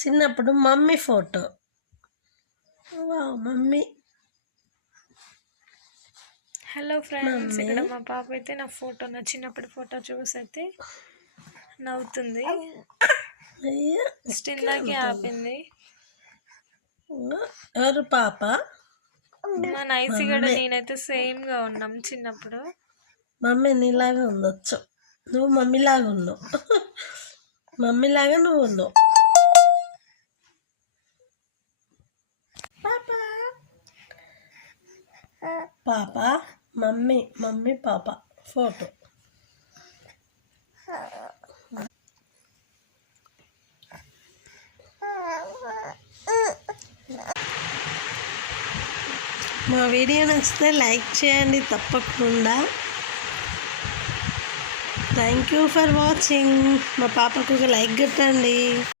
చిన్నప్పుడు mummy photo. Mummy. Hello friends, ఇక్కడ మా పాప అయితే నా చిన్నప్పటి ఫోటో చూసి అయితే నవ్వుతుంది. ఇందాకే ఆపింది. ఎవరు పాప? మా నైసి కూడా నేనైతే సేమ్గా ఉన్నాం చిన్నప్పుడు. మమ్మీ నీలాగా ఉండొచ్చు, నువ్వు మమ్మీలాగా ఉన్నావు. మమ్మీలాగా నువ్వు ఉన్నావు. పాప మమ్మీ పాప ఫోటో. మా వీడియో నచ్చితే లైక్ చేయండి తప్పకుండా. Thank you for watching. మా పాపకు ఒక లైక్ కొట్టండి.